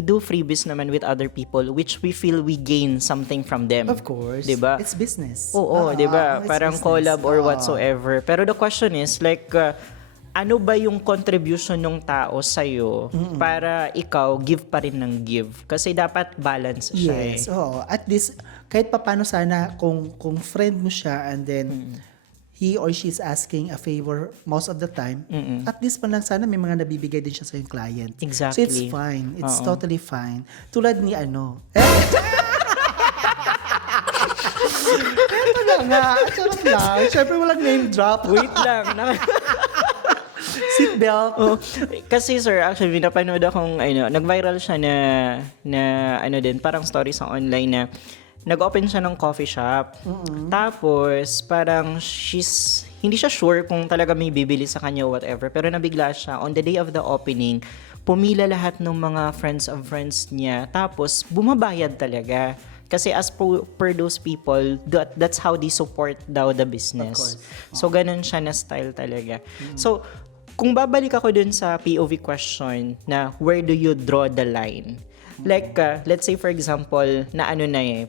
we do freebies naman with other people which we feel we gain something from them. Of course. Diba? It's business. Oo, di ba? It's Parang business. collab or whatsoever. Pero the question is, like, ano ba yung contribution ng tao sa'yo para ikaw give pa rin ng give? Kasi dapat balance siya Yes, oo. At least, kahit papano sana, kung friend mo siya and then he or she is asking a favor most of the time, at least man lang sana may mga nabibigay din siya sa yung client. Exactly. So it's fine. It's totally fine. Tulad ni ano. Ito na nga. Charot lang. Siyempre walang name drop. Wait lang. Seatbelt. Kasi sir, actually, napanood akong, nag-viral siya na din, parang story sa online na nag-open siya ng coffee shop. Tapos, parang hindi siya sure kung talaga may bibili sa kanya or whatever. Pero nabigla siya. On the day of the opening, pumila lahat ng mga friends of friends niya. Tapos, bumabayad talaga. Kasi as per those people, that's how they support daw the business. So, ganun siya na style talaga. So, kung babalik ako dun sa POV question na where do you draw the line? Like, let's say for example, na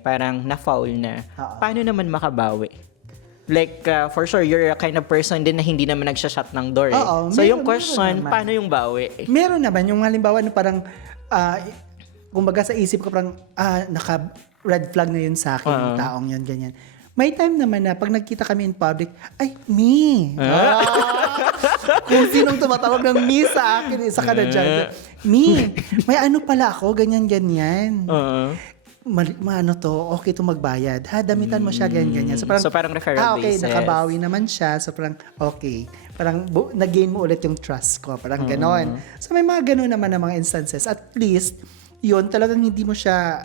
parang na-foul na. Paano naman makabawi? Like, for sure, you're a kind of person din na hindi naman nagsha-shut ng door. So, yung question, paano yung bawi? Meron naman. Yung halimbawa na parang, kumbaga sa isip ko parang, naka-red flag na yun sa akin, yung taong yun, ganyan. May time naman na pag nagkita kami in public, ay, me! Kung sinong tumatawag ng me sa akin, isa ka na dyan. Me! May ano pala ako, ganyan-ganyan. Ano to, okay to magbayad. Damitan mo siya, ganyan-ganyan. So parang referral okay, basis. nakabawi naman siya. So parang, okay. Parang nag-gain mo ulit yung trust ko. Parang ganon. So may mga ganon naman na mga instances. At least, yun, talagang hindi mo siya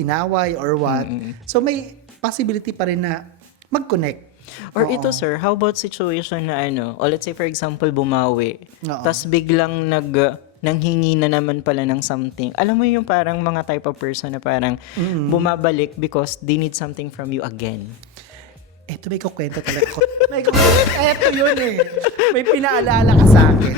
inaway or what. So may possibility pa rin na mag-connect. Or ito sir, how about situation na o let's say for example bumawi, tas biglang nanghingi na naman pala ng something. Alam mo yung parang mga type of person na parang bumabalik because they need something from you again. Eto may kukwento talaga ko. Ito yun eh. May pinaalala ka sa akin.